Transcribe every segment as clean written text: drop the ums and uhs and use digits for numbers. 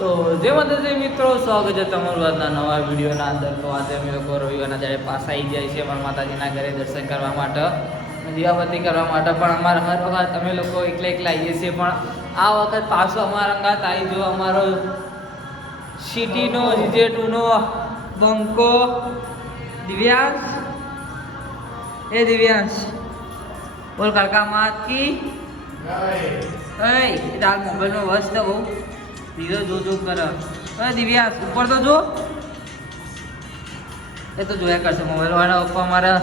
તો જે માતાજી મિત્રો, સ્વાગત છે તમારું આજના નવા વિડીયોના અંદર. તો આજે અમે લોકો રવિવારના જ્યારે પાછા આવી જાય છે અમારા માતાજીના ઘરે દર્શન કરવા માટે, દીવાબત્તી કરવા માટે. પણ અમારા હર વખત અમે લોકો એકલા આવીએ છીએ, પણ આ વખત પાછો અમારા અંગાત આવી જો અમારો સિટીનો જીજેટુનો બંકો દિવ્યાંશ. એ દિવ્યાંશ બોલ કાકા માત કી જય. મોબાઈલનો વસ તો બહુ ધીરે જો કરે. દિવ્યાસ ઉપર તો જો, એ તો જોયા કરશે મોબાઈલ વાળા. પપ્પા અમારા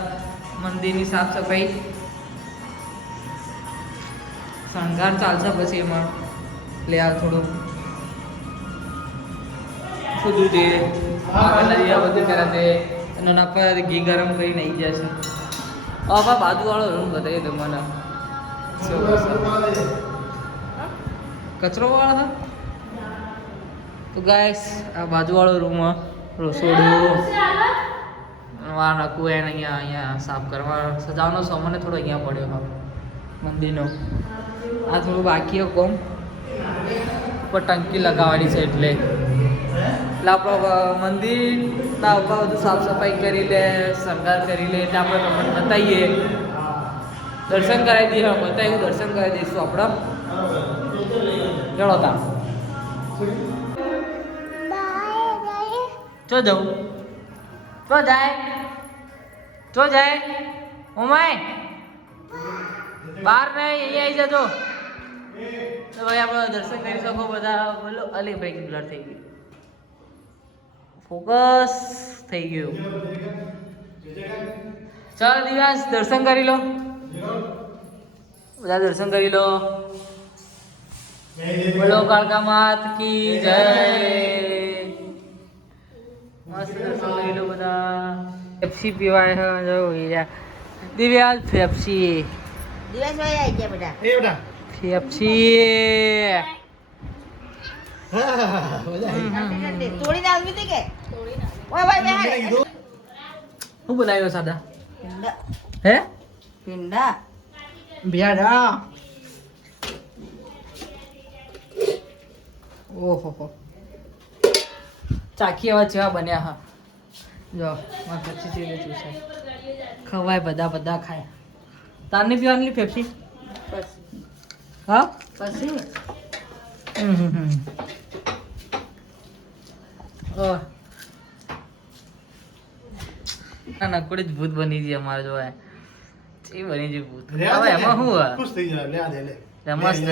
મંદિરની સાફ સફાઈ શણગાર ચાલશે, પછી એમાં લે આ થોડું સુધું છે બધું કર્યા છે. નાના પર ઘી ગરમ કરી નહીં જશે. હવે બાજુવાળો રૂમ બતાવી દો મને, કચરો વાળા. તો ગાઈસ આ બાજુવાળો રૂમ રસોડું વાર રાખવું એને અહીંયા સાફ કરવા. સજાવવાનો સામાન થોડો અહીંયા પડ્યો હા મંદિરનો. આ થોડું બાકી કોમ ઉપર ટંકી લગાવવાની છે, એટલે આપણે મંદિરના ઉપર બધું સાફ સફાઈ કરી લે, શણગાર કરી લે, એટલે આપણે તમને બતાવીએ, દર્શન કરાવી દઈએ. બતાવ્યું દર્શન કરાવી દઈશું આપણે. ચલો તા ચો જવું ચો જાય ઉમાય બહાર નહીં, અહીંયા આવી જજો. તો ભાઈ આપણે દર્શન કરી શકો બધા. બોલો અલી ભાઈ બ્લર થઈ ગયું, ફોકસ થઈ ગયું. ચાલો દિવ્યાંશ દર્શન કરી લો, બધા દર્શન કરી લો. બોલો કાળકા માત કી જય. મસ્ત દર્શન કરી લો બધા. પેપ્સી પીવાય છે જો દિવ્યાંશ. પેપ્સી દિવસ ભાઈ આવી ગયા બેટા. પેપ્સી તોડી નાખવી હતી કે ઓય ભાઈ બેહાડે. શું બનાવ્યો સાદા? પિંડા. હે પિંડા ભિયાડા. ઓહો ચાખી એવા જેવા બન્યા. હા જો મારે પછી ચીલે ચૂસાય ખવાય, બધા ખાય. તારને પીવાની પેપ્સી? હા પછી નકડી જ ભૂત બની ગઈ અમારે. જો એ બની ગઈ ભૂત. હવે એમાં શું ખુશ થઈ જાય. લે આ દે લે. મસ્ત.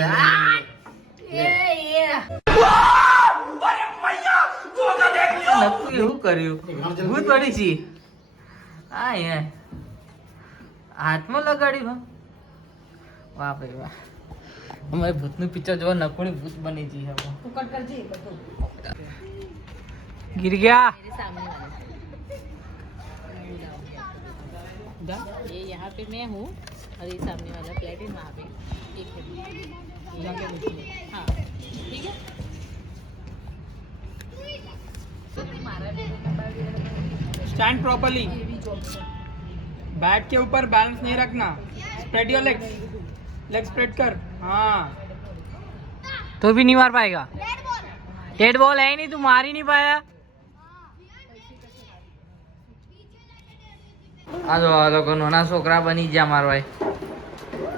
એવું કર્યું ભૂત પડી છે. હા હાથમાં લગાડ્યું. વાહ ભાઈ વાહ. અમારે ભૂતનું પિક્ચર જોવા નકુડી ભૂત બની છે. ટુકડ કરજી બધું गिर गया. ये यहाँ पे मैं हूँ और ये सामने वाला फ्लैट है वहाँ पे एक है यहाँ के बीच में. हाँ ठीक है. स्टैंड प्रॉपर्ली, बैट के ऊपर बैलेंस नहीं रखना. Spread your legs, leg spread कर. हाँ तो भी नहीं मार पाएगा. डेड बॉल है ही नहीं, तू मार ही नहीं पाया. આ જો આ લોકો નાના છોકરા બની ગયા મારો ભાઈ.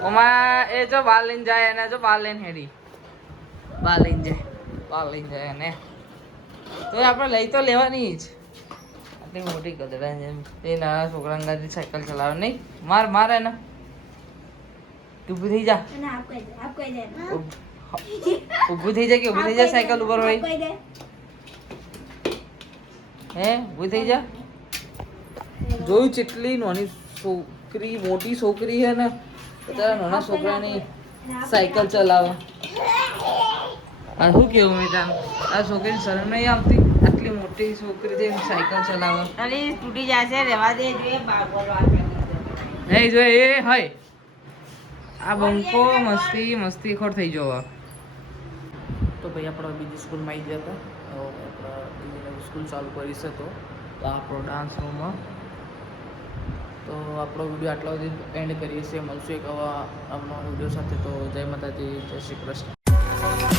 ઓમાં એ જો બાલ લઈને જાય એને જો બાલ લઈને હેડી બાલ લઈને જાય એને તો આપણે લઈ તો લેવાની જ. આટલી મોટી ગધડા જેમ એ નાના છોકરા અંગાથી સાયકલ ચલાવે નહીં. માર એને. તું ઊભી થઈ જા. ઊભું થઈ જા કે ઊભી થઈ જા સાયકલ ઉપર ભાઈ. હે ઊભી થઈ જા. જોયું જેટલી નાની છોકરી મોટી છોકરી છે ને બધા નાના છોકરાની સાયકલ ચલાવે. આ શું કેવું મેં આ છોકરીની શરમ નહીં આવતી? આટલી મોટી છોકરી છે સાયકલ ચલાવે. અરે તૂટી જશે, રહેવા દે. જોઈએ નહીં જો એ હોય આ બંકો મસ્તીખોર થઈ જવા. તો ભાઈ આપણે બીજી સ્કૂલમાં આવી ગયા હતા. આપણે બીજી સ્કૂલ ચાલુ કરી શકો તો આપણો ડાન્સ રૂમમાં. તો આપણો વિડીયો આટલા સુધી એન્ડ કરીએ છીએ. મળશું એક આવા આપણો વિડીયો સાથે. તો જય માતાજી, જય શ્રી કૃષ્ણ.